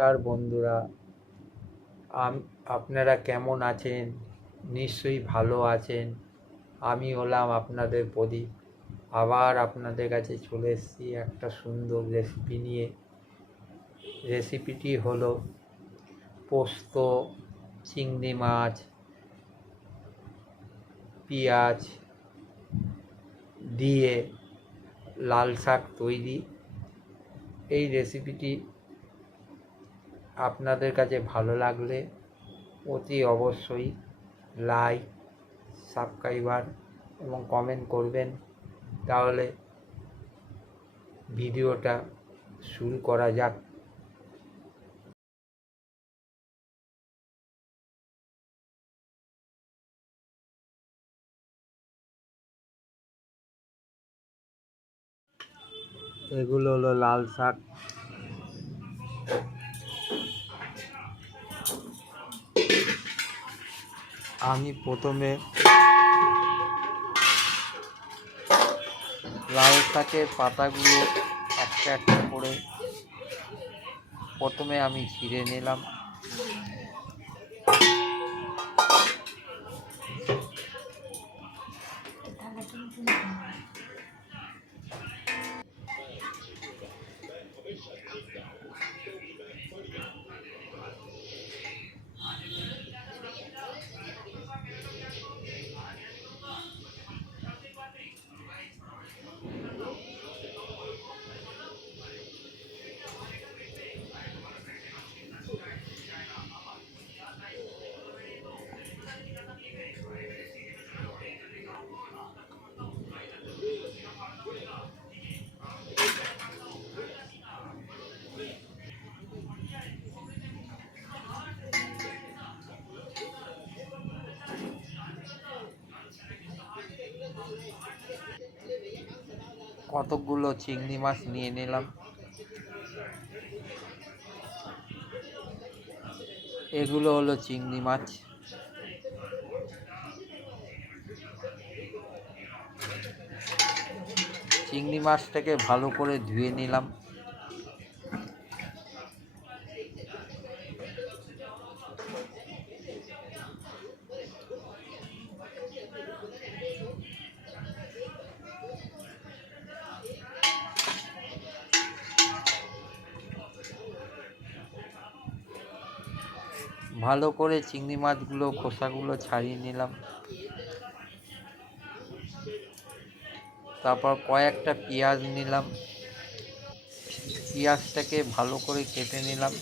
নমস্কার বন্ধুরা। আপনারা কেমন আছেন? নিশ্চয়ই ভালো আছেন। আমি হলাম আপনাদের প্রদীপ। আবার আপনাদের কাছে চলে এসেছি একটা সুন্দর রেসিপি নিয়ে। রেসিপিটি হলো পোস্ত, চিংড়ি মাছ, পেঁয়াজ দিয়ে লাল শাক তৈরি। এই রেসিপিটি আপনাদের কাছে ভালো লাগলে অতি অবশ্যই লাইক সাবস্ক্রাইবার এবং কমেন্ট করবেন। তাহলে ভিডিওটা শুরু করা যাক। এগুলো হলো লাল শাক। আমি প্রথমে লাউ শাকের পাতাগুলো একটা একটা করে প্রথমে আমি ছিঁড়ে নিলাম। কতকগুলো চিংড়ি মাছ নিয়ে নিলাম। এগুলো হলো চিংড়ি মাছ। চিংড়ি মাছটাকে ভালো করে ধুয়ে নিলাম। ভালো করে চিংড়ি মাছগুলো, খোসাগুলো ছাড়িয়ে নিলাম। তারপর কয়েকটা পেঁয়াজ নিলাম। পেঁয়াজটাকে ভালো করে কেটে নিলাম।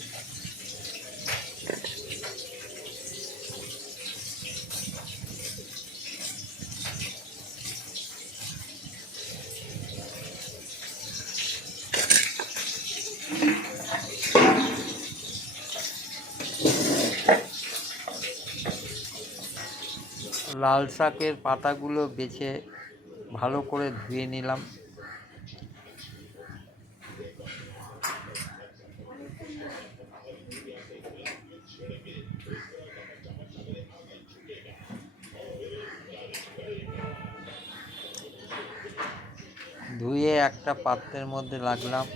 লাল শাকের পাতাগুলো বেছে ভালো করে ধুয়ে নিলাম। ধুয়ে একটা পাত্রের মধ্যে লাগলাম।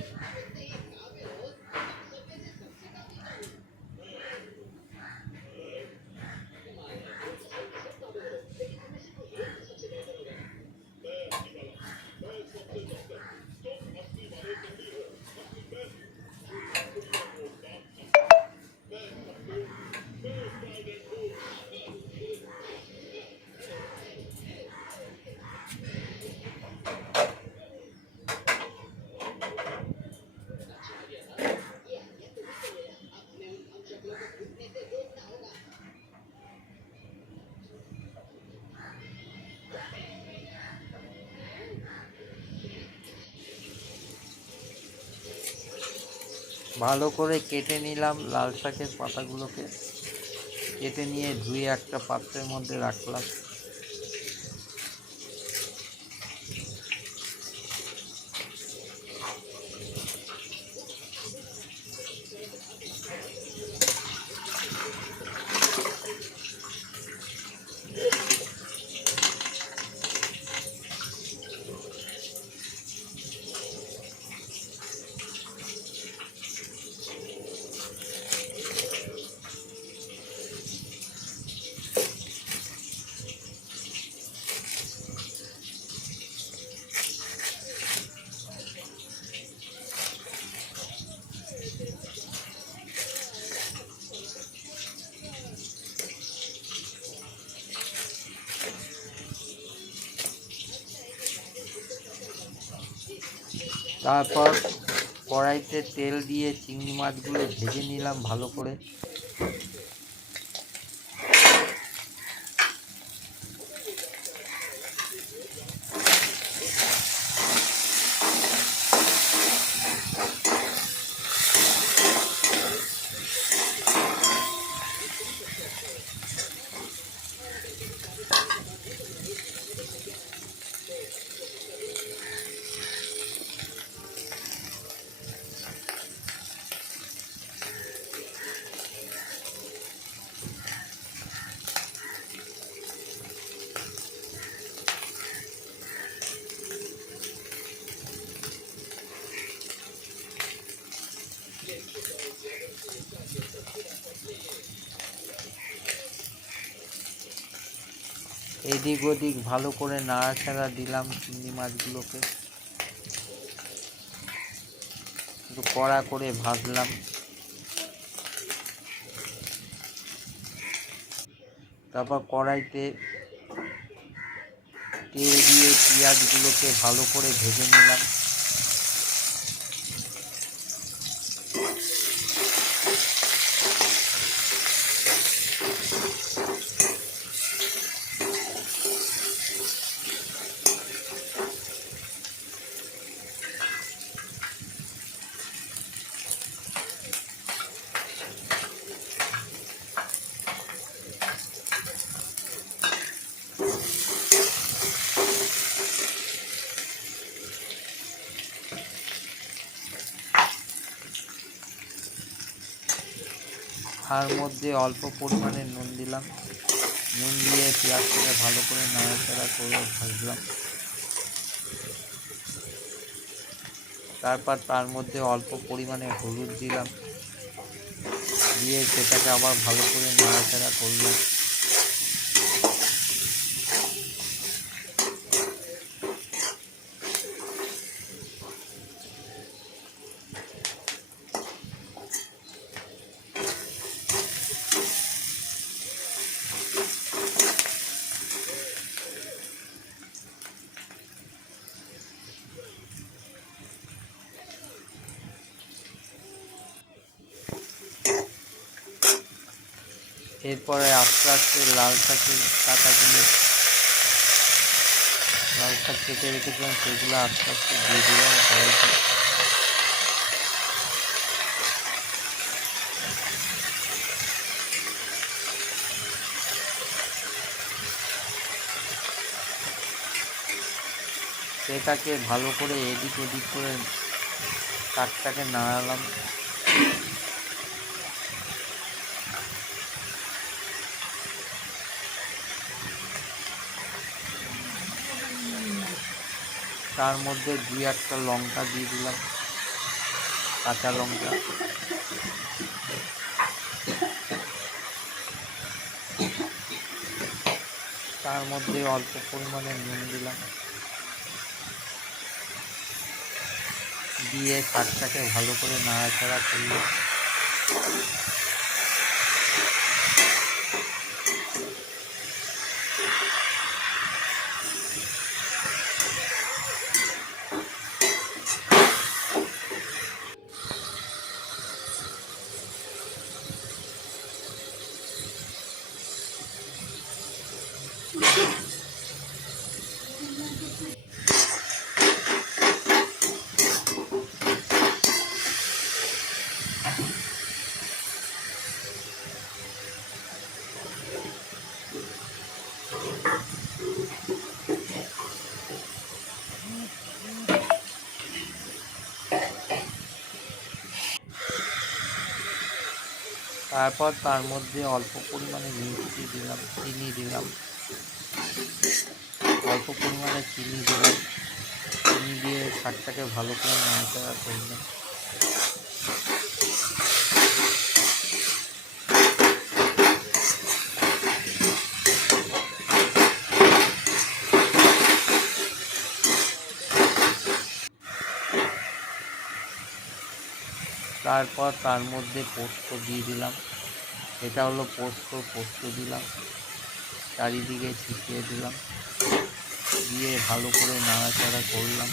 ভালো করে কেটে নিলাম লাল শাকের পাতাগুলোকে। কেটে নিয়ে ধুয়ে একটা পাত্রের মধ্যে রাখলাম। তারপর কড়াইতে তেল দিয়ে চিংড়ি মাছগুলো ভেজে নিলাম ভালো করে। এদিক ওদিক ভালো করে নাড়াচাড়া দিলাম চিংড়ি মাছগুলোকে। একটু কড়া করে ভাজলাম। তারপর কড়াইতে তেল দিয়ে পেঁয়াজগুলোকে ভালো করে ভেজে নিলাম। তার মধ্যে অল্প পরিমাণে নুন দিলাম। নুন দিয়ে পেঁয়াজটাকে ভালো করে নাড়াচাড়া করে ভাজলাম। তারপর তার মধ্যে অল্প পরিমাণে হলুদ দিলাম। দিয়ে সেটাকে আবার ভালো করে নাড়াচাড়া করলাম। এরপরে আস্তে আস্তে লাল শাকের কাঁটাগুলো লাল শাক কেটে রেখেছিলাম, সেগুলো আস্তে আস্তে দিয়ে দিলাম কড়াইতে সেটাকে ভালো করে এদিক ওদিক করে শাকটাকে নাড়ালাম। তার মধ্যে দুই একটা লঙ্কা দিয়ে দিলাম। কাঁচা লঙ্কা। তার মধ্যে অল্প পরিমাণে নুন দিলাম। দিয়ে শাকটাকে ভালো করে নাড়াচাড়া করলাম। তারপর তার মধ্যে অল্প পরিমাণে মিষ্টি দিলাম, চিনি দিলাম। অল্প পরিমাণে চিনি দিলাম। চিনি দিয়ে শাকটাকে ভালো করে নাড়াচাড়া করলাম তারপর তার মধ্যে পোস্ত দিয়ে দিলাম। এটা হলো পোস্ত পোস্ত দিলাম। চারিদিকে ছিটিয়ে দিলাম। দিয়ে ভালো করে নাড়াচাড়া করলাম।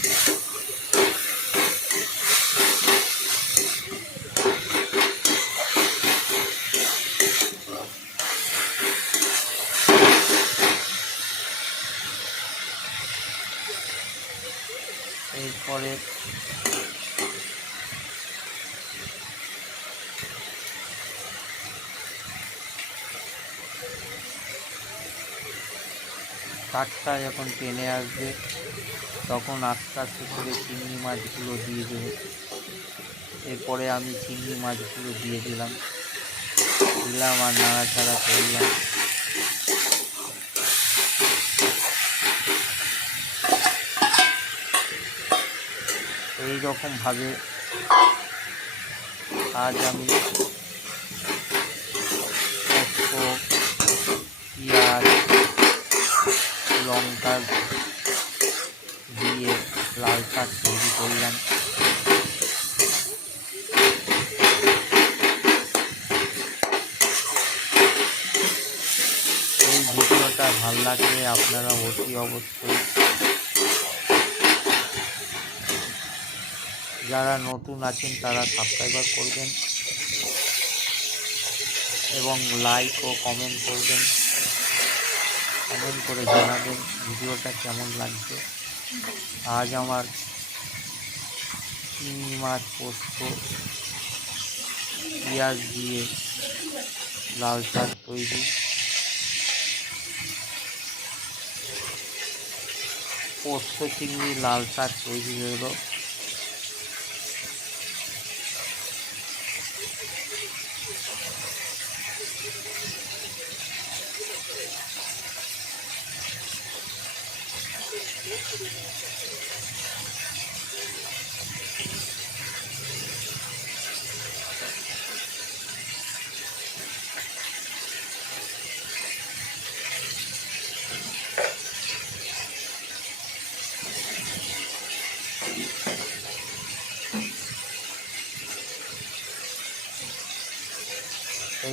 শাকটা যখন টেনে আসবে, তখন আস্তে আস্তে করে চিংড়ি মাছগুলো দিয়ে দেবো। এরপরে আমি চিংড়ি মাছগুলো দিয়ে দিলাম। দিলাম আর নাড়াচাড়া করলাম। এই রকমভাবে আজ আমি পোস্ত পেঁয়াজ লঙ্কা দিয়ে লাল শাক তৈরি করলাম এই ভিডিওটা ভালো লাগলে আপনারা অতি অবশ্যই যারা নতুন আছেন, তারা সাবস্ক্রাইবার করবেন এবং লাইক ও কমেন্ট করবেন। কমেন্ট করে জানাবেন ভিডিওটা কেমন লাগছে। আজ আমার চিংড়ি মাছ পোস্ত, পেঁয়াজ দিয়ে লাল শাক তৈরি। পোস্ত, চিংড়ি, লাল শাক তৈরি হলো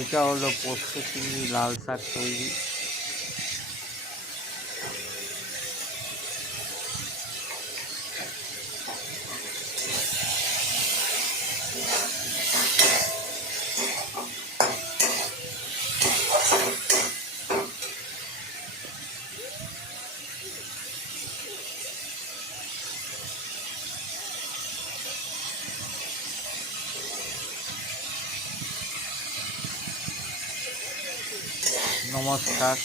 এইটা হলো পোস্ত চিংড়ি লাল শাক তৈরি। নমস্কার